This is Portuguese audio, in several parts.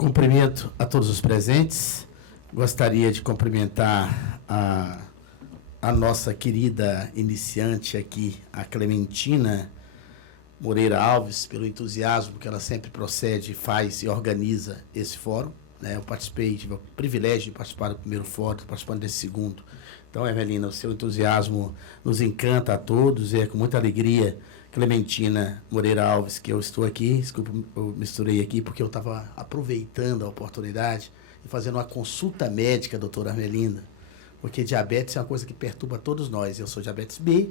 Cumprimento a todos os presentes. Gostaria de cumprimentar a nossa querida iniciante aqui, a Clementina Moreira Alves, pelo entusiasmo que ela sempre procede, faz e organiza esse fórum. Eu participei, tive o privilégio de participar do primeiro fórum, participando desse segundo. Então, Evelina, o seu entusiasmo nos encanta a todos e é com muita alegria, Clementina Moreira Alves, que eu estou aqui. Desculpa, eu misturei aqui porque eu estava aproveitando a oportunidade e fazendo uma consulta médica, doutora Armelinda, porque diabetes é uma coisa que perturba todos nós. Eu sou diabetes B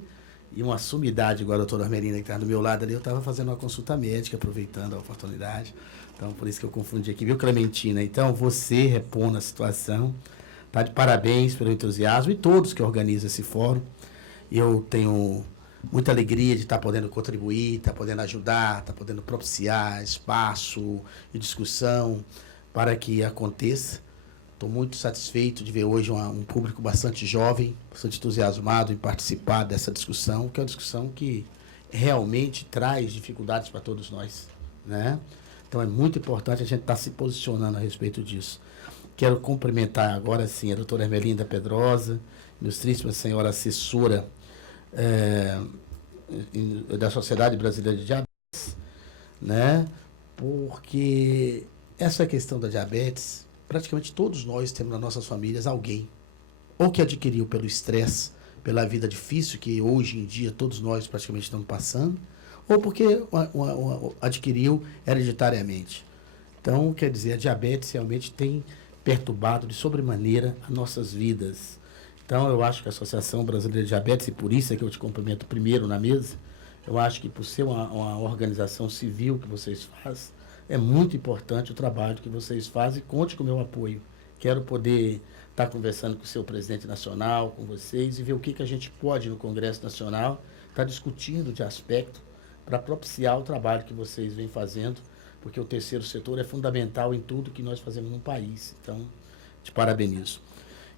e uma sumidade igual a doutora Armelinda que está do meu lado ali, eu estava fazendo uma consulta médica, aproveitando a oportunidade. Então, por isso que eu confundi aqui, viu, Clementina? Então, você repondo a situação, tá de parabéns pelo entusiasmo e todos que organizam esse fórum. Eu tenho muita alegria de estar podendo contribuir, estar podendo ajudar, estar podendo propiciar espaço e discussão para que aconteça. Estou muito satisfeito de ver hoje um público bastante jovem, bastante entusiasmado em participar dessa discussão, que é uma discussão que realmente traz dificuldades para todos nós, né? Então, é muito importante a gente estar se posicionando a respeito disso. Quero cumprimentar agora, sim, a doutora Ermelinda Pedrosa, ilustríssima senhora assessora da Sociedade Brasileira de Diabetes, né? Porque essa questão da diabetes, praticamente todos nós temos nas nossas famílias alguém, ou que adquiriu pelo estresse, pela vida difícil que hoje em dia todos nós praticamente estamos passando, ou porque adquiriu hereditariamente. Então, quer dizer, a diabetes realmente tem perturbado de sobremaneira as nossas vidas. Então, eu acho que a Associação Brasileira de Diabetes, e por isso é que eu te cumprimento primeiro na mesa, eu acho que por ser uma organização civil que vocês fazem, é muito importante o trabalho que vocês fazem, e conte com o meu apoio. Quero poder estar conversando com o seu presidente nacional, com vocês, e ver o que a gente pode, no Congresso Nacional, estar discutindo de aspecto para propiciar o trabalho que vocês vêm fazendo, porque o terceiro setor é fundamental em tudo que nós fazemos no país. Então, te parabenizo.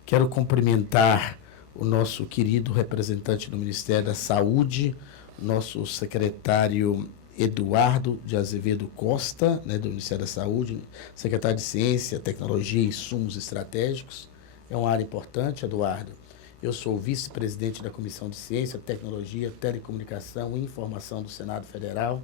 Quero cumprimentar o nosso querido representante do Ministério da Saúde, nosso secretário Eduardo de Azevedo Costa, né, do Ministério da Saúde, secretário de Ciência, Tecnologia e Insumos Estratégicos. É uma área importante, Eduardo. Eu sou vice-presidente da Comissão de Ciência, Tecnologia, Telecomunicação e Informação do Senado Federal.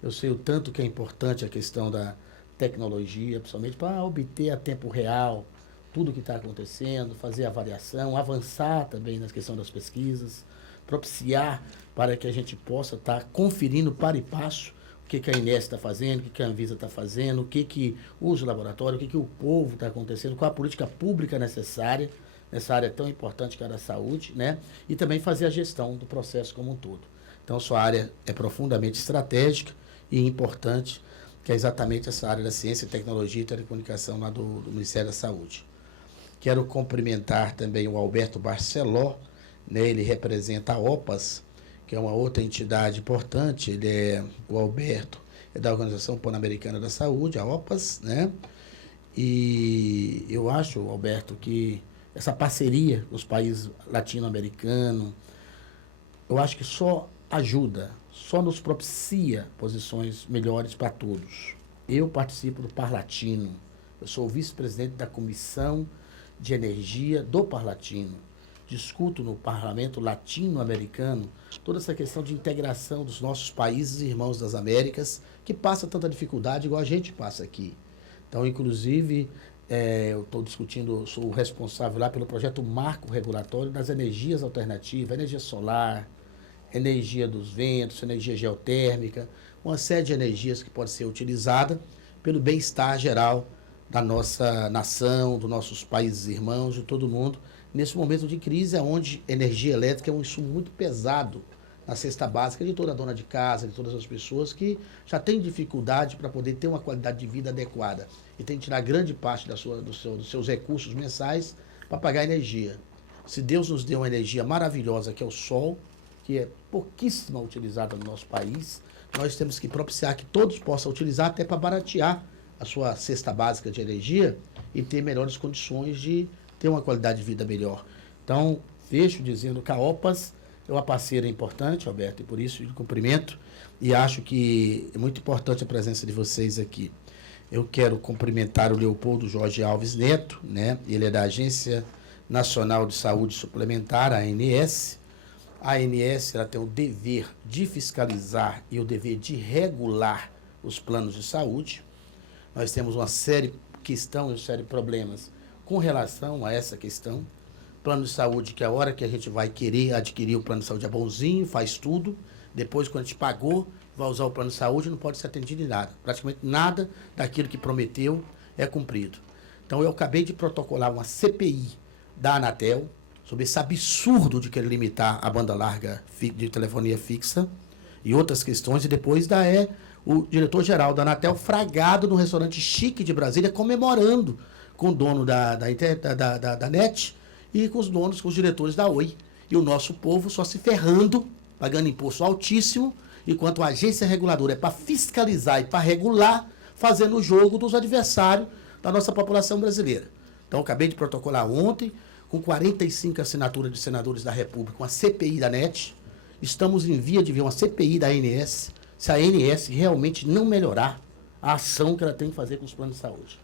Eu sei o tanto que é importante a questão da tecnologia, principalmente para obter a tempo real tudo o que está acontecendo, fazer avaliação, avançar também na questão das pesquisas, propiciar para que a gente possa estar conferindo para e passo o que a Inés está fazendo, o que a Anvisa está fazendo, o que usa o laboratório, o que o povo está acontecendo, qual a política pública necessária nessa área tão importante que é a da saúde, né? E também fazer a gestão do processo como um todo. Então, sua área é profundamente estratégica e importante, que é exatamente essa área da ciência, tecnologia e telecomunicação lá do Ministério da Saúde. Quero cumprimentar também o Alberto Barceló, né? Ele representa a OPAS, que é uma outra entidade importante. O Alberto é da Organização Pan-Americana da Saúde, a OPAS, né? E eu acho, Alberto, que essa parceria com os países latino-americanos, eu acho que só ajuda, só nos propicia posições melhores para todos. Eu participo do Parlatino, eu sou o vice-presidente da Comissão de Energia do Parlatino. Discuto no Parlamento Latino-Americano toda essa questão de integração dos nossos países irmãos das Américas, que passa tanta dificuldade igual a gente passa aqui. Então, inclusive, eu estou discutindo, sou o responsável lá pelo projeto Marco Regulatório das Energias Alternativas, energia solar, energia dos ventos, energia geotérmica, uma série de energias que pode ser utilizada pelo bem-estar geral da nossa nação, dos nossos países irmãos, de todo mundo, nesse momento de crise, onde energia elétrica é um insumo muito pesado na cesta básica de toda dona de casa, de todas as pessoas que já têm dificuldade para poder ter uma qualidade de vida adequada e tem que tirar grande parte dos seus recursos mensais para pagar energia. Se Deus nos deu uma energia maravilhosa, que é o sol, que é pouquíssima utilizada no nosso país, nós temos que propiciar que todos possam utilizar até para baratear a sua cesta básica de energia e ter melhores condições de ter uma qualidade de vida melhor. Então, fecho dizendo que a OPAS é uma parceira importante, Alberto, e por isso eu cumprimento e acho que é muito importante a presença de vocês aqui. Eu quero cumprimentar o Leopoldo Jorge Alves Neto, né? Ele é da Agência Nacional de Saúde Suplementar, a ANS. A ANS ela tem o dever de fiscalizar e o dever de regular os planos de saúde. Nós temos uma série de questões, uma série de problemas com relação a essa questão. Plano de saúde, que a hora que a gente vai querer adquirir o plano de saúde é bonzinho, faz tudo. Depois, quando a gente pagou, vai usar o plano de saúde, não pode ser atendido em nada. Praticamente nada daquilo que prometeu é cumprido. Então, eu acabei de protocolar uma CPI da Anatel sobre esse absurdo de querer limitar a banda larga de telefonia fixa e outras questões. E depois o diretor-geral da Anatel fragado no restaurante chique de Brasília, comemorando com o dono da NET e com os donos, com os diretores da Oi. E o nosso povo só se ferrando, pagando imposto altíssimo, enquanto a agência reguladora é para fiscalizar e para regular, fazendo o jogo dos adversários da nossa população brasileira. Então, eu acabei de protocolar ontem, com 45 assinaturas de senadores da República, uma CPI da NET. Estamos em via de ver uma CPI da ANS, se a ANS realmente não melhorar a ação que ela tem que fazer com os planos de saúde.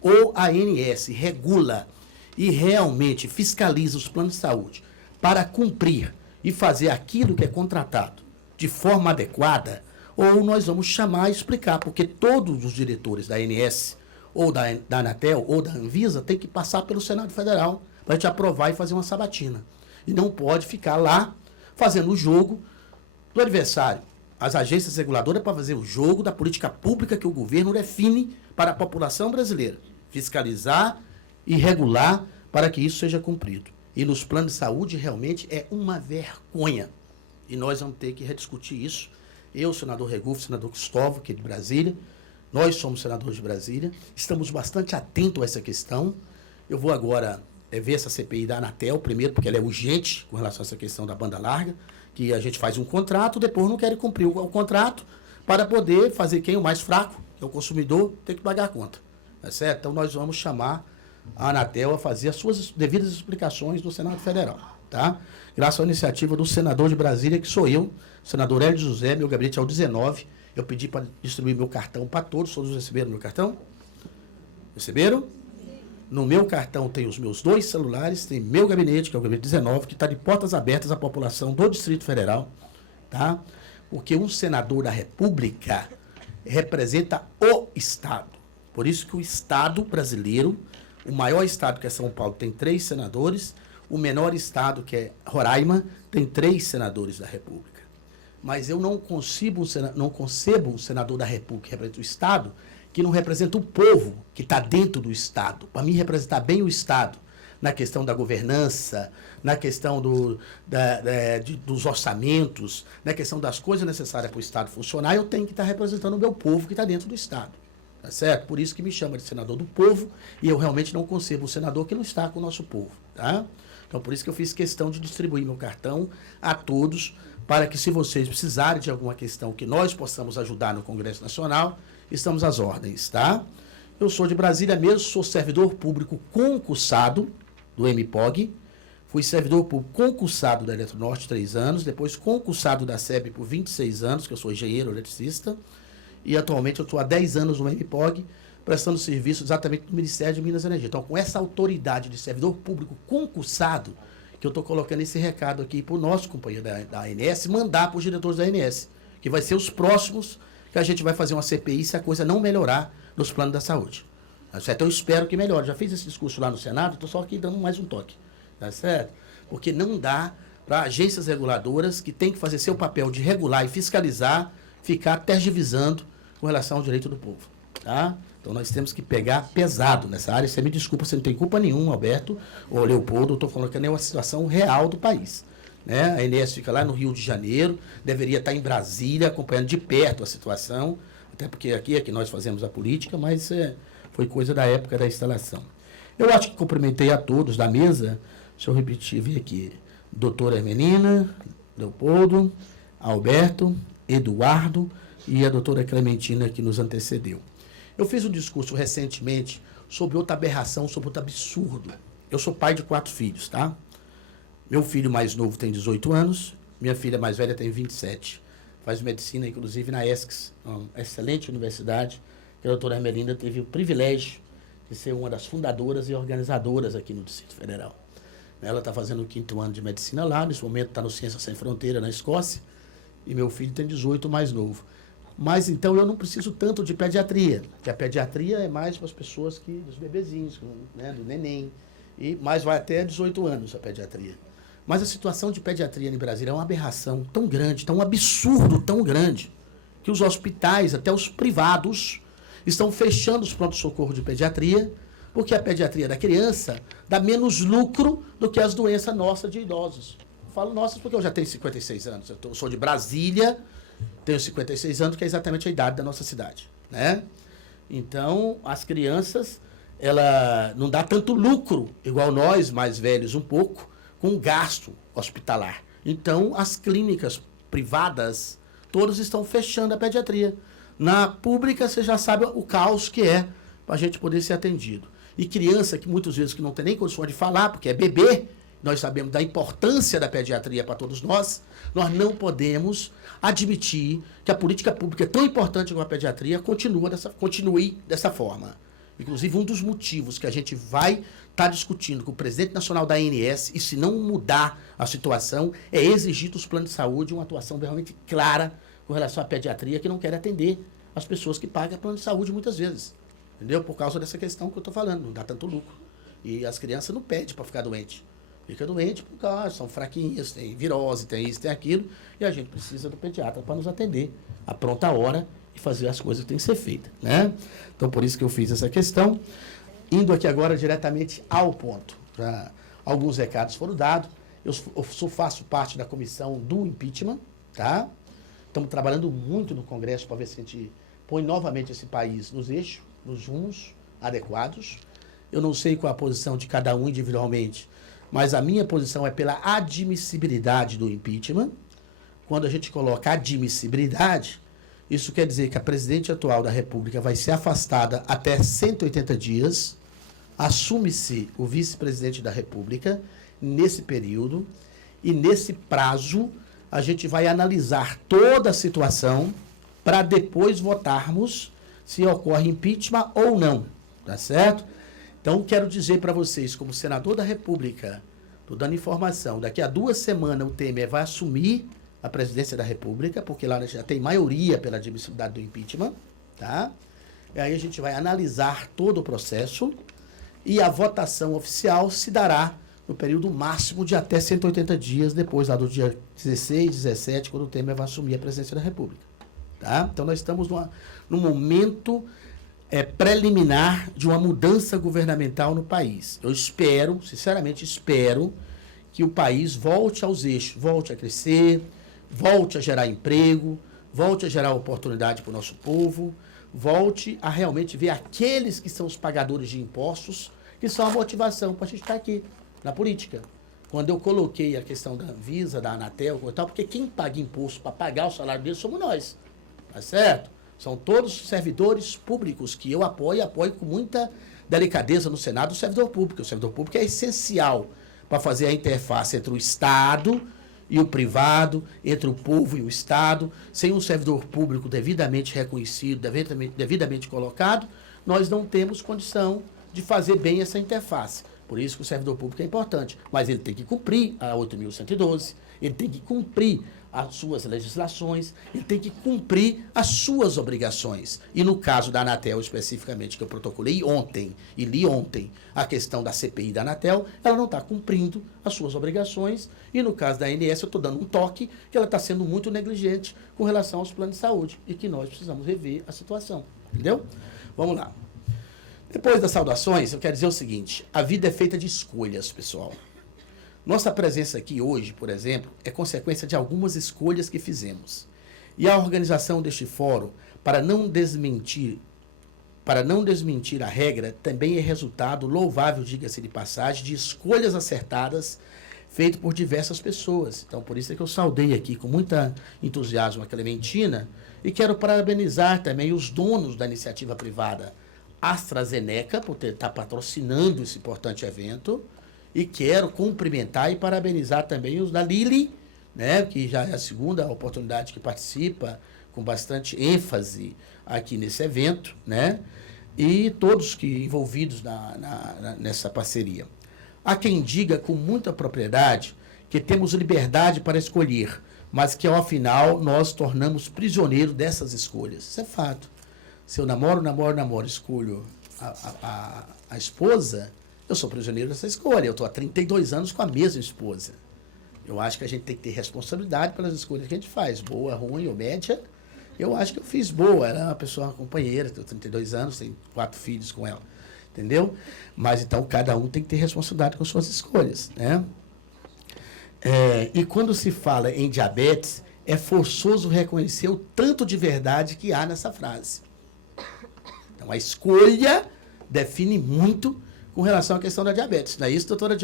Ou a ANS regula e realmente fiscaliza os planos de saúde para cumprir e fazer aquilo que é contratado de forma adequada, ou nós vamos chamar e explicar, porque todos os diretores da ANS, ou da Anatel, ou da Anvisa, tem que passar pelo Senado Federal para a gente aprovar e fazer uma sabatina. E não pode ficar lá fazendo o jogo do adversário. As agências reguladoras para fazer o jogo da política pública que o governo define para a população brasileira. Fiscalizar e regular para que isso seja cumprido. E nos planos de saúde realmente é uma vergonha. E nós vamos ter que rediscutir isso. Eu, senador Regufo, senador Cristóvão, que é de Brasília, nós somos senadores de Brasília, estamos bastante atentos a essa questão. Eu vou agora ver essa CPI da Anatel, primeiro porque ela é urgente com relação a essa questão da banda larga, que a gente faz um contrato, depois não quer cumprir o contrato para poder fazer quem é o mais fraco, que é o consumidor, tem que pagar a conta. Tá certo? Então nós vamos chamar a Anatel a fazer as suas devidas explicações no Senado Federal. Tá? Graças à iniciativa do senador de Brasília, que sou eu, senador Hélio José, meu gabinete é o 19. Eu pedi para distribuir meu cartão para todos. Todos receberam meu cartão? Receberam? No meu cartão tem os meus 2 celulares, tem meu gabinete, que é o gabinete 19, que está de portas abertas à população do Distrito Federal, tá? Porque um senador da República representa o Estado. Por isso que o Estado brasileiro, o maior Estado, que é São Paulo, tem 3 senadores, o menor Estado, que é Roraima, tem 3 senadores da República. Mas eu não concebo um senador da República que representa o Estado, que não representa o povo que está dentro do Estado. Para mim, representar bem o Estado na questão da governança, na questão dos orçamentos, na questão das coisas necessárias para o Estado funcionar, eu tenho que estar representando o meu povo que está dentro do Estado. Tá certo? Por isso que me chama de senador do povo, e eu realmente não concebo um senador que não está com o nosso povo. Tá? Então, por isso que eu fiz questão de distribuir meu cartão a todos, para que, se vocês precisarem de alguma questão que nós possamos ajudar no Congresso Nacional, estamos às ordens, tá? Eu sou de Brasília mesmo, sou servidor público concursado do MPOG, fui servidor público concursado da Eletronorte 3 anos, depois concursado da SEB por 26 anos, que eu sou engenheiro eletricista, e atualmente eu estou há 10 anos no MPOG, prestando serviço exatamente no Ministério de Minas e Energia. Então, com essa autoridade de servidor público concursado, que eu estou colocando esse recado aqui para o nosso companheiro da ANS, mandar para os diretores da ANS, que vai ser os próximos que a gente vai fazer uma CPI se a coisa não melhorar nos planos da saúde. Tá certo? Eu espero que melhore. Já fiz esse discurso lá no Senado, estou só aqui dando mais um toque. Tá certo? Porque não dá para agências reguladoras que têm que fazer seu papel de regular e fiscalizar, ficar tergiversando com relação ao direito do povo. Tá? Então nós temos que pegar pesado nessa área. Você me desculpa, você não tem culpa nenhuma, Alberto ou Leopoldo, eu estou falando que é uma situação real do país. Né? A ANS fica lá no Rio de Janeiro, deveria estar em Brasília, acompanhando de perto a situação, até porque aqui é que nós fazemos a política, mas foi coisa da época da instalação. Eu acho que cumprimentei a todos da mesa, deixa eu repetir, vi aqui, doutora Hermelina, Leopoldo, Alberto, Eduardo e a doutora Clementina que nos antecedeu. Eu fiz um discurso recentemente sobre outra aberração, sobre outro absurdo. Eu sou pai de 4 filhos, tá? Meu filho mais novo tem 18 anos, minha filha mais velha tem 27. Faz medicina, inclusive, na ESCS, uma excelente universidade, que que a doutora Ermelinda teve o privilégio de ser uma das fundadoras e organizadoras aqui no Distrito Federal. Ela está fazendo o 5º ano de medicina lá, nesse momento está no Ciências Sem Fronteira, na Escócia, e meu filho tem 18, mais novo. Mas então eu não preciso tanto de pediatria, porque a pediatria é mais para as pessoas que, dos bebezinhos, né, do neném, e mais vai até 18 anos a pediatria. Mas a situação de pediatria no Brasil é uma aberração tão grande, tão absurdo, tão grande, que os hospitais, até os privados, estão fechando os prontos-socorro de pediatria, porque a pediatria da criança dá menos lucro do que as doenças nossas de idosos. Eu falo nossas porque eu já tenho 56 anos, eu sou de Brasília, tenho 56 anos, que é exatamente a idade da nossa cidade, né? Então, as crianças, ela não dá tanto lucro, igual nós, mais velhos um pouco, com gasto hospitalar. Então, as clínicas privadas, todas estão fechando a pediatria. Na pública, você já sabe o caos que é para a gente poder ser atendido. E criança, que muitas vezes que não tem nem condições de falar, porque é bebê, nós sabemos da importância da pediatria para todos nós não podemos admitir que a política pública tão importante como a pediatria continue dessa forma. Inclusive, um dos motivos que a gente vai estar discutindo com o presidente nacional da ANS, e se não mudar a situação, é exigir dos planos de saúde uma atuação realmente clara com relação à pediatria, que não quer atender as pessoas que pagam plano de saúde muitas vezes. Entendeu? Por causa dessa questão que eu estou falando, não dá tanto lucro. E as crianças não pedem para ficar doente. Fica doente porque são fraquinhas, tem virose, tem isso, tem aquilo, e a gente precisa do pediatra para nos atender a pronta hora e fazer as coisas que têm que ser feitas, né? Então, por isso que eu fiz essa questão. Indo aqui agora diretamente ao ponto. Já alguns recados foram dados. Eu faço parte da comissão do impeachment, tá? Estamos trabalhando muito no Congresso para ver se a gente põe novamente esse país nos eixos, nos rumos adequados. Eu não sei qual a posição de cada um individualmente, mas a minha posição é pela admissibilidade do impeachment. Quando a gente coloca admissibilidade, isso quer dizer que a presidente atual da República vai ser afastada até 180 dias, assume-se o vice-presidente da República nesse período, e nesse prazo a gente vai analisar toda a situação para depois votarmos se ocorre impeachment ou não, tá certo? Então, quero dizer para vocês, como senador da República, estou dando informação, daqui a 2 semanas o Temer vai assumir a presidência da República, porque lá já tem maioria pela admissibilidade do impeachment, tá? E aí a gente vai analisar todo o processo e a votação oficial se dará no período máximo de até 180 dias, depois lá do dia 16, 17, quando o Temer vai assumir a presidência da República, tá? Então, nós estamos num momento preliminar de uma mudança governamental no país. Eu espero, sinceramente espero, que o país volte aos eixos, volte a crescer, volte a gerar emprego, volte a gerar oportunidade para o nosso povo, volte a realmente ver aqueles que são os pagadores de impostos, que são a motivação para a gente estar aqui, na política. Quando eu coloquei a questão da Anvisa, da Anatel, e tal, porque quem paga imposto para pagar o salário deles somos nós, tá certo? São todos servidores públicos que eu apoio com muita delicadeza no Senado, o servidor público. O servidor público é essencial para fazer a interface entre o Estado e o privado, entre o povo e o Estado. Sem um servidor público devidamente reconhecido, devidamente colocado, nós não temos condição de fazer bem essa interface. Por isso que o servidor público é importante, mas ele tem que cumprir a 8.112, ele tem que cumprir as suas legislações, ele tem que cumprir as suas obrigações. E no caso da Anatel, especificamente, que eu protocolei ontem, e li ontem, a questão da CPI da Anatel, ela não está cumprindo as suas obrigações, e no caso da ANS, eu estou dando um toque que ela está sendo muito negligente com relação aos planos de saúde, e que nós precisamos rever a situação. Entendeu? Vamos lá. Depois das saudações, eu quero dizer o seguinte: a vida é feita de escolhas, pessoal. Nossa presença aqui hoje, por exemplo, é consequência de algumas escolhas que fizemos. E a organização deste fórum, para não desmentir a regra, também é resultado louvável, diga-se de passagem, de escolhas acertadas feitas por diversas pessoas. Então, por isso é que eu saudei aqui com muito entusiasmo a Clementina e quero parabenizar também os donos da iniciativa privada, AstraZeneca, por estar patrocinando esse importante evento, e quero cumprimentar e parabenizar também os da Lilly, né, que já é a segunda oportunidade que participa com bastante ênfase aqui nesse evento, né? E todos que envolvidos nessa parceria. Há quem diga com muita propriedade que temos liberdade para escolher, mas que ao final nós tornamos prisioneiro dessas escolhas. Isso é fato. Se eu namoro, escolho a esposa, eu sou prisioneiro dessa escolha. Eu estou há 32 anos com a mesma esposa. Eu acho que a gente tem que ter responsabilidade pelas escolhas que a gente faz, boa, ruim ou média. Eu acho que eu fiz boa, ela é uma pessoa companheira, tenho 32 anos, tenho 4 filhos com ela, entendeu? Mas então cada um tem que ter responsabilidade com suas escolhas, né? E quando se fala em diabetes, é forçoso reconhecer o tanto de verdade que há nessa frase. Então a escolha define muito com relação à questão da diabetes. Não é isso, doutora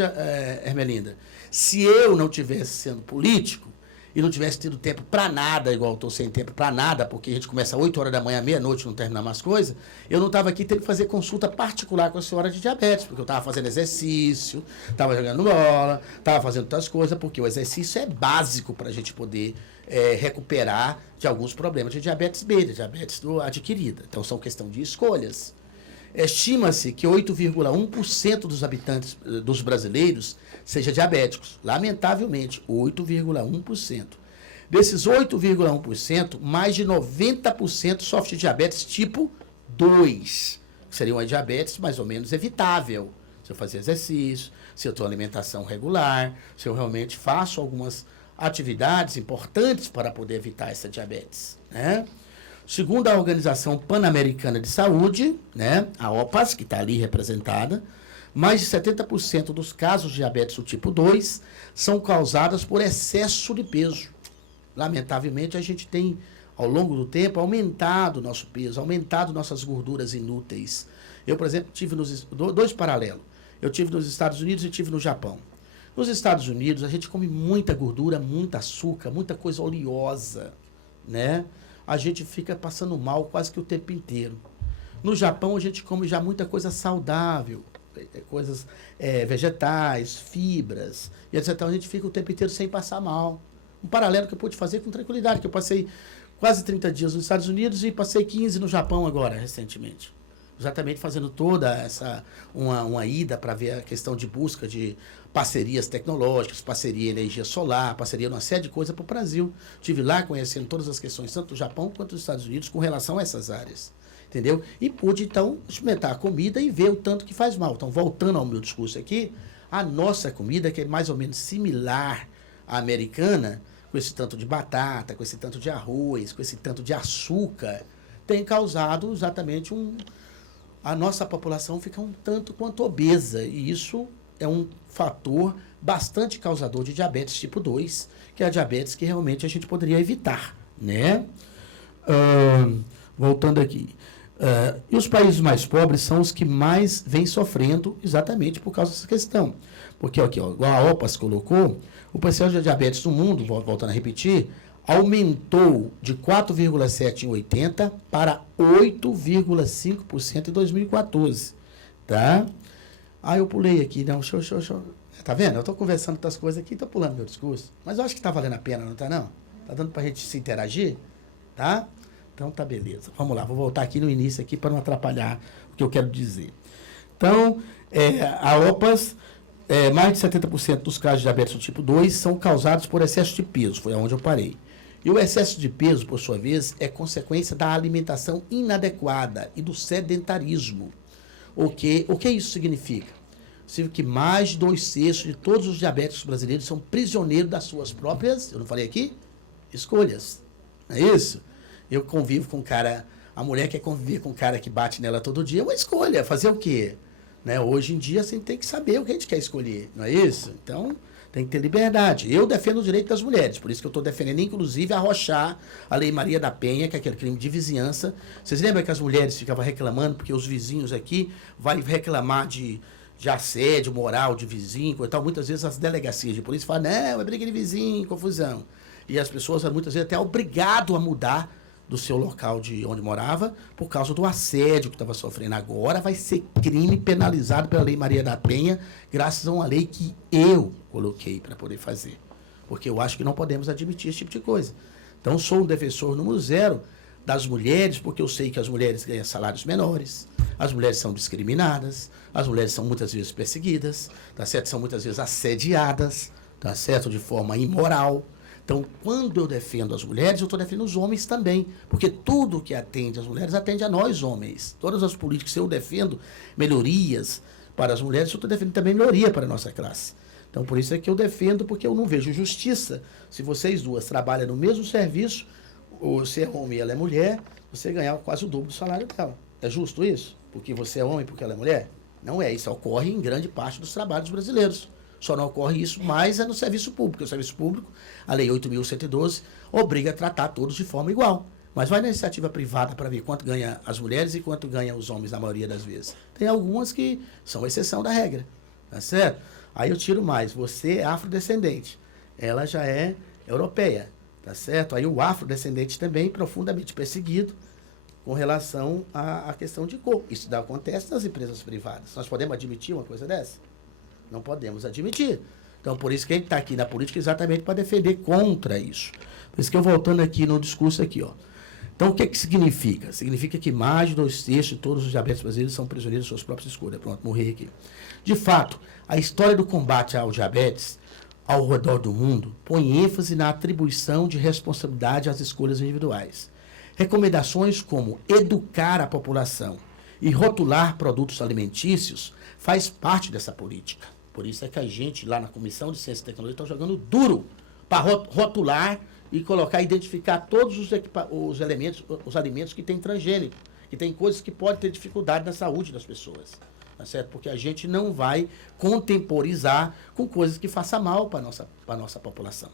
Hermelinda? Se eu não tivesse sendo político e não tivesse tido tempo para nada, igual eu estou sem tempo para nada, porque a gente começa às 8 horas da manhã, meia-noite, não terminamos as coisas, eu não estava aqui tendo que fazer consulta particular com a senhora de diabetes, porque eu estava fazendo exercício, estava jogando bola, estava fazendo outras coisas, porque o exercício é básico para a gente poder recuperar de alguns problemas de diabetes B, de diabetes adquirida. Então, são questão de escolhas. Estima-se que 8,1% dos habitantes dos brasileiros sejam diabéticos. Lamentavelmente, 8,1%. Desses 8,1%, mais de 90% sofre de diabetes tipo 2. Que seria uma diabetes mais ou menos evitável. Se eu fazer exercício, se eu tenho alimentação regular, se eu realmente faço algumas atividades importantes para poder evitar essa diabetes, né? Segundo a Organização Pan-Americana de Saúde, né, a OPAS, que está ali representada, mais de 70% dos casos de diabetes do tipo 2 são causados por excesso de peso. Lamentavelmente, a gente tem, ao longo do tempo, aumentado o nosso peso, aumentado nossas gorduras inúteis. Eu, por exemplo, tive dois paralelos. Eu tive nos Estados Unidos e tive no Japão. Nos Estados Unidos, a gente come muita gordura, muito açúcar, muita coisa oleosa, né? A gente fica passando mal quase que o tempo inteiro. No Japão, a gente come já muita coisa saudável, coisas vegetais, fibras, e etc. Então, a gente fica o tempo inteiro sem passar mal. Um paralelo que eu pude fazer com tranquilidade, que eu passei quase 30 dias nos Estados Unidos e passei 15 no Japão agora, recentemente. Exatamente fazendo toda essa uma ida para ver a questão de busca de parcerias tecnológicas, parceria em energia solar, parceria numa série de coisas para o Brasil. Estive lá conhecendo todas as questões, tanto do Japão quanto dos Estados Unidos, com relação a essas áreas. Entendeu? E pude, então, experimentar a comida e ver o tanto que faz mal. Então, voltando ao meu discurso aqui, a nossa comida, que é mais ou menos similar à americana, com esse tanto de batata, com esse tanto de arroz, com esse tanto de açúcar, tem causado exatamente a nossa população fica um tanto quanto obesa, e isso é um fator bastante causador de diabetes tipo 2, que é a diabetes que realmente a gente poderia evitar, né? Voltando aqui. E os países mais pobres são os que mais vêm sofrendo exatamente por causa dessa questão. Porque, aqui, igual a OPAS colocou, o percentual de diabetes no mundo, voltando a repetir, aumentou de 4,7% em 80 para 8,5% em 2014. Tá? Eu pulei aqui, não, show. Tá vendo? Eu estou conversando outras coisas aqui, estou pulando meu discurso. Mas eu acho que está valendo a pena, não está não? Está dando para a gente se interagir? Tá? Então tá beleza. Vamos lá, vou voltar aqui no início aqui para não atrapalhar o que eu quero dizer. Então, a OPAS, mais de 70% dos casos de diabetes do tipo 2 são causados por excesso de peso, foi onde eu parei. E o excesso de peso, por sua vez, é consequência da alimentação inadequada e do sedentarismo. O que isso significa? Significa que mais de 2/3 de todos os diabéticos brasileiros são prisioneiros das suas próprias, eu não falei aqui? Escolhas. Não é isso? Eu convivo com um cara, a mulher quer conviver com um cara que bate nela todo dia, é uma escolha, fazer o quê? Né? Hoje em dia, a gente tem que saber o que a gente quer escolher, não é isso? Então, tem que ter liberdade. Eu defendo o direito das mulheres, por isso que eu estou defendendo, inclusive, arrochar a Lei Maria da Penha, que é aquele crime de vizinhança. Vocês lembram que as mulheres ficavam reclamando, porque os vizinhos aqui vão reclamar de assédio moral de vizinho, e tal. Muitas vezes as delegacias de polícia falam, não, é briga de vizinho, confusão. E as pessoas, muitas vezes, até obrigado a mudar do seu local de onde morava, por causa do assédio que estava sofrendo. Agora vai ser crime penalizado pela Lei Maria da Penha, graças a uma lei que eu coloquei para poder fazer. Porque eu acho que não podemos admitir esse tipo de coisa. Então, sou um defensor número 0 das mulheres, porque eu sei que as mulheres ganham salários menores, as mulheres são discriminadas, as mulheres são muitas vezes perseguidas, tá certo? São muitas vezes assediadas, tá certo? De forma imoral. Então, quando eu defendo as mulheres, eu estou defendendo os homens também, porque tudo que atende as mulheres atende a nós, homens. Todas as políticas, se eu defendo melhorias para as mulheres, eu estou defendendo também melhoria para a nossa classe. Então, por isso é que eu defendo, porque eu não vejo justiça. Se vocês duas trabalham no mesmo serviço, ou você é homem e ela é mulher, você ganhar quase o dobro do salário dela. É justo isso? Porque você é homem e porque ela é mulher? Não é. Isso ocorre em grande parte dos trabalhos brasileiros. Só não ocorre isso mais no serviço público. O serviço público, a Lei 8.112, obriga a tratar todos de forma igual. Mas vai na iniciativa privada para ver quanto ganha as mulheres e quanto ganham os homens, na maioria das vezes. Tem algumas que são exceção da regra. Tá certo? Aí eu tiro mais. Você é afrodescendente. Ela já é europeia. Tá certo? Aí o afrodescendente também profundamente perseguido com relação à questão de cor. Isso acontece nas empresas privadas. Nós podemos admitir uma coisa dessa? Não podemos admitir. Então, por isso que a gente está aqui na política exatamente para defender contra isso. Por isso que eu voltando aqui no discurso aqui, ó. Então, o que que significa? Significa que mais de 2/3 de todos os diabéticos brasileiros são prisioneiros de suas próprias escolhas. Pronto, morri aqui. De fato, a história do combate ao diabetes ao redor do mundo põe ênfase na atribuição de responsabilidade às escolhas individuais. Recomendações como educar a população e rotular produtos alimentícios faz parte dessa política. Por isso é que a gente lá na Comissão de Ciência e Tecnologia está jogando duro para rotular e colocar, identificar todos os elementos, os alimentos que têm transgênico, que tem coisas que podem ter dificuldade na saúde das pessoas. Tá certo? Porque a gente não vai contemporizar com coisas que façam mal para a nossa população.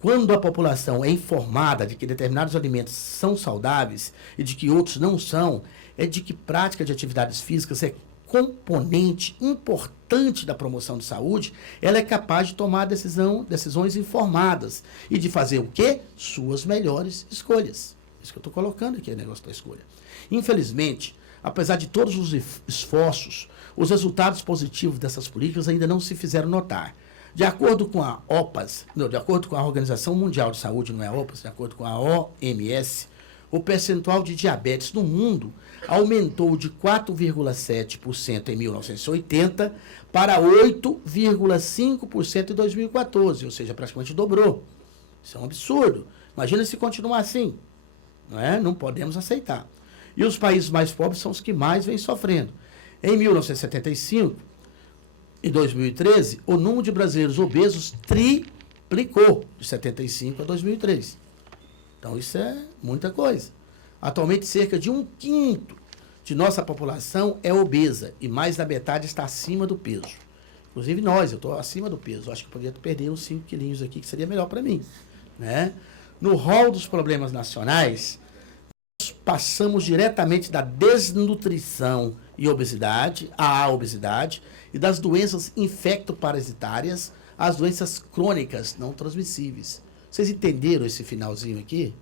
Quando a população é informada de que determinados alimentos são saudáveis e de que outros não são, é de que prática de atividades físicas é componente importante da promoção de saúde, ela é capaz de tomar decisões informadas e de fazer o quê? Suas melhores escolhas. Isso que eu estou colocando aqui, o negócio da escolha. Infelizmente, apesar de todos os esforços, os resultados positivos dessas políticas ainda não se fizeram notar. De acordo com a OPAS, não, de acordo com a Organização Mundial de Saúde, não é a OPAS, de acordo com a OMS, o percentual de diabetes no mundo aumentou de 4,7% em 1980 para 8,5% em 2014, ou seja, praticamente dobrou. Isso é um absurdo. Imagina se continuar assim. Não é? Não podemos aceitar. E os países mais pobres são os que mais vêm sofrendo. Em 1975 e 2013, o número de brasileiros obesos triplicou de 75 a 2013. Então, isso é muita coisa. Atualmente, cerca de 1/5 de nossa população é obesa e mais da metade está acima do peso. Inclusive eu estou acima do peso. Acho que eu poderia perder uns 5 quilinhos aqui, que seria melhor para mim. Né? No rol dos problemas nacionais, passamos diretamente da desnutrição e obesidade, à obesidade, e das doenças infectoparasitárias às doenças crônicas não transmissíveis. Vocês entenderam esse finalzinho aqui?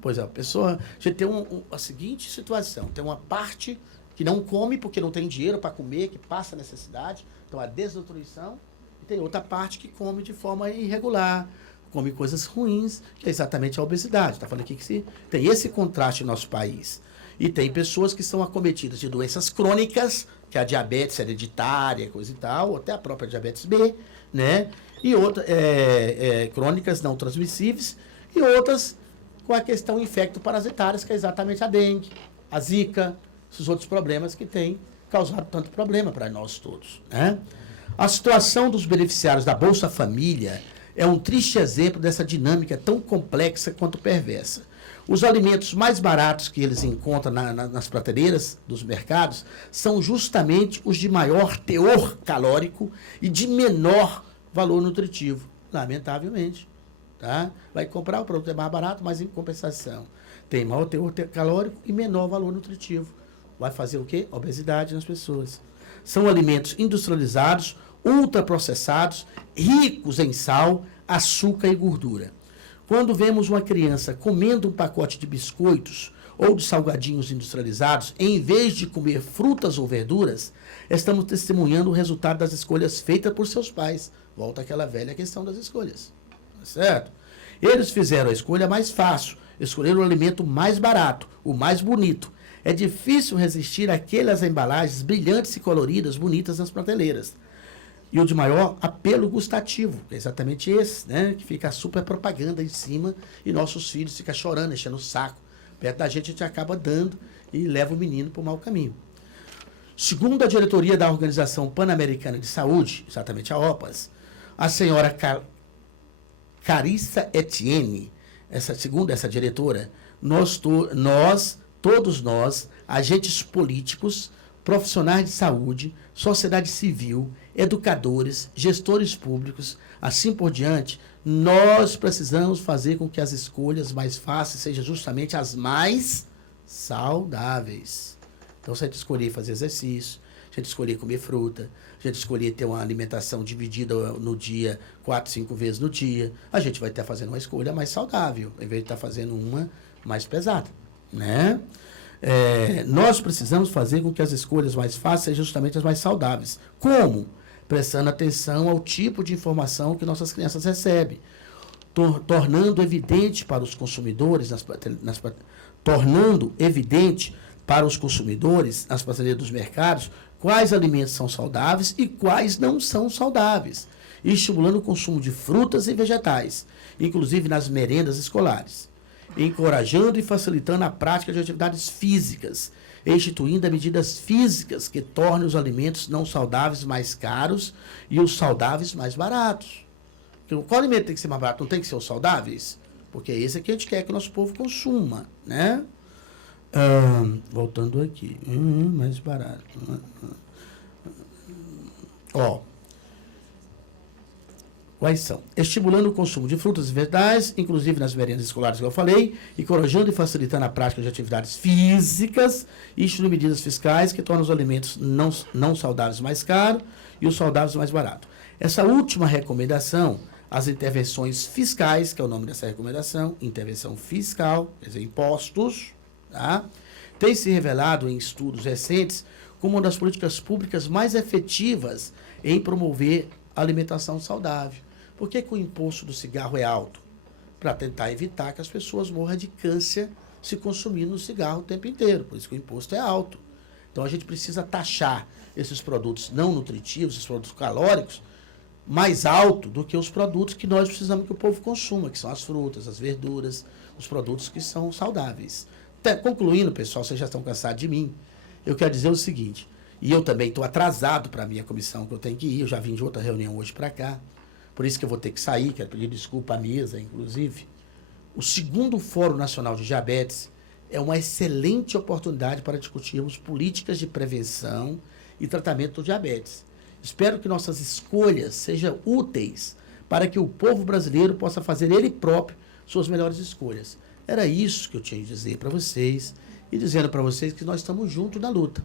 Pois é, a pessoa já tem a seguinte situação, tem uma parte que não come porque não tem dinheiro para comer, que passa necessidade, então a desnutrição, e tem outra parte que come de forma irregular, come coisas ruins, que é exatamente a obesidade. Está falando aqui que tem esse contraste no nosso país. E tem pessoas que são acometidas de doenças crônicas, que é a diabetes hereditária, coisa e tal, ou até a própria diabetes B, né? E outras crônicas não transmissíveis, e outras com a questão infecto-parasitárias, que é exatamente a dengue, a zika, esses outros problemas que têm causado tanto problema para nós todos, né? A situação dos beneficiários da Bolsa Família é um triste exemplo dessa dinâmica tão complexa quanto perversa. Os alimentos mais baratos que eles encontram nas prateleiras dos mercados são justamente os de maior teor calórico e de menor valor nutritivo, lamentavelmente. Tá? Vai comprar o produto mais barato, mas em compensação tem maior teor calórico e menor valor nutritivo. Vai fazer o quê? Obesidade nas pessoas. São alimentos industrializados, ultraprocessados, ricos em sal, açúcar e gordura. Quando vemos uma criança comendo um pacote de biscoitos ou de salgadinhos industrializados, em vez de comer frutas ou verduras, estamos testemunhando o resultado das escolhas feitas por seus pais. Volta àquela velha questão das escolhas. Tá certo? Eles fizeram a escolha mais fácil escolher o alimento mais barato, o mais bonito. É difícil resistir àquelas embalagens brilhantes e coloridas, bonitas nas prateleiras. E o de maior apelo gustativo, é exatamente esse, né? Que fica a super propaganda em cima e nossos filhos ficam chorando, enchendo o saco. Perto da gente, a gente acaba dando e leva o menino para o mau caminho. Segundo a diretoria da Organização Pan-Americana de Saúde, exatamente a OPAS, a senhora Carissa Etienne, segundo essa diretora, todos nós, agentes políticos, profissionais de saúde, sociedade civil, educadores, gestores públicos, assim por diante, nós precisamos fazer com que as escolhas mais fáceis sejam justamente as mais saudáveis. Então, se a gente escolher fazer exercício, se a gente escolher comer fruta, se a gente escolher ter uma alimentação dividida no dia, 4, 5 vezes no dia, a gente vai estar fazendo uma escolha mais saudável, em vez de estar fazendo uma mais pesada, né? Nós precisamos fazer com que as escolhas mais fáceis sejam justamente as mais saudáveis. Como? Prestando atenção ao tipo de informação que nossas crianças recebem, tornando evidente para os consumidores, tornando evidente para os consumidores, nas prateleiras dos mercados, quais alimentos são saudáveis e quais não são saudáveis, e estimulando o consumo de frutas e vegetais, inclusive nas merendas escolares, encorajando e facilitando a prática de atividades físicas, instituindo medidas físicas que tornem os alimentos não saudáveis mais caros e os saudáveis mais baratos. Qual alimento tem que ser mais barato? Não tem que ser os saudáveis? Porque é esse que a gente quer que o nosso povo consuma, né? Voltando aqui. Mais barato. Quais são? Estimulando o consumo de frutas e vegetais, inclusive nas merendas escolares que eu falei, encorajando e facilitando a prática de atividades físicas e instituindo medidas fiscais que tornam os alimentos não saudáveis mais caros e os saudáveis mais baratos. Essa última recomendação, as intervenções fiscais, que é o nome dessa recomendação, intervenção fiscal, quer dizer, impostos, tá? Tem se revelado em estudos recentes como uma das políticas públicas mais efetivas em promover a alimentação saudável. Por que o imposto do cigarro é alto? Para tentar evitar que as pessoas morram de câncer se consumindo o cigarro o tempo inteiro. Por isso que o imposto é alto. Então a gente precisa taxar esses produtos não nutritivos, esses produtos calóricos, mais alto do que os produtos que nós precisamos que o povo consuma, que são as frutas, as verduras, os produtos que são saudáveis. Concluindo, pessoal, vocês já estão cansados de mim, eu quero dizer o seguinte, e eu também estou atrasado para a minha comissão, que eu tenho que ir, eu já vim de outra reunião hoje para cá, por isso que eu vou ter que sair, quero pedir desculpa à mesa, inclusive. O segundo Fórum Nacional de Diabetes é uma excelente oportunidade para discutirmos políticas de prevenção e tratamento do diabetes. Espero que nossas escolhas sejam úteis para que o povo brasileiro possa fazer ele próprio suas melhores escolhas. Era isso que eu tinha de dizer para vocês e dizendo para vocês que nós estamos juntos na luta.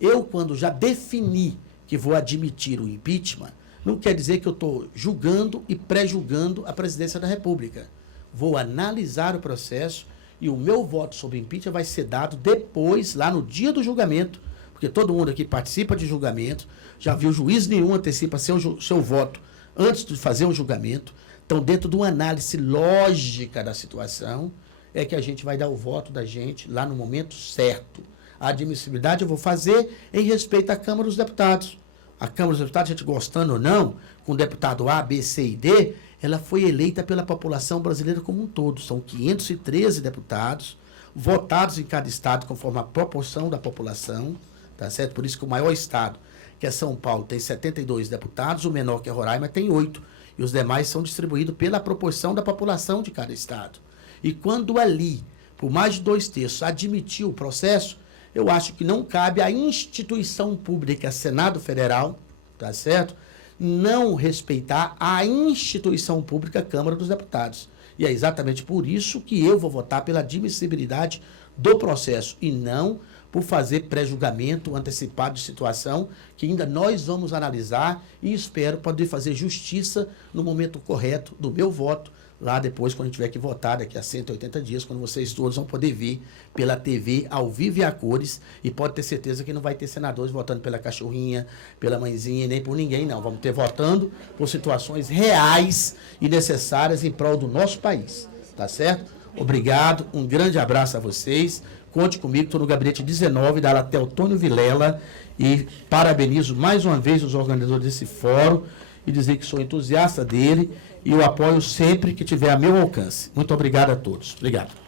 Eu, quando já defini que vou admitir o impeachment, não quer dizer que eu estou julgando e pré-julgando a presidência da República. Vou analisar o processo e o meu voto sobre impeachment vai ser dado depois, lá no dia do julgamento, porque todo mundo aqui participa de julgamento, já viu juiz nenhum antecipa seu voto antes de fazer um julgamento. Então, dentro de uma análise lógica da situação, é que a gente vai dar o voto da gente lá no momento certo. A admissibilidade eu vou fazer em respeito à Câmara dos Deputados. A Câmara dos Deputados, a gente gostando ou não, com o deputado A, B, C e D, ela foi eleita pela população brasileira como um todo. São 513 deputados, votados em cada estado conforme a proporção da população, tá certo? Por isso que o maior estado, que é São Paulo, tem 72 deputados, o menor, que é Roraima, tem 8. E os demais são distribuídos pela proporção da população de cada estado. E quando ali, por mais de 2/3, admitiu o processo, eu acho que não cabe à instituição pública, Senado Federal, tá certo? Não respeitar a instituição pública, Câmara dos Deputados. E é exatamente por isso que eu vou votar pela admissibilidade do processo e não por fazer pré-julgamento antecipado de situação que ainda nós vamos analisar e espero poder fazer justiça no momento correto do meu voto, lá depois, quando a gente tiver que votar, daqui a 180 dias, quando vocês todos vão poder ver pela TV, ao vivo e a cores, e pode ter certeza que não vai ter senadores votando pela cachorrinha, pela mãezinha, nem por ninguém, não. Vamos ter votando por situações reais e necessárias em prol do nosso país, tá certo? Obrigado, um grande abraço a vocês. Conte comigo, estou no gabinete 19 da Alatel Tônio Vilela e parabenizo mais uma vez os organizadores desse fórum e dizer que sou entusiasta dele e o apoio sempre que tiver a meu alcance. Muito obrigado a todos. Obrigado.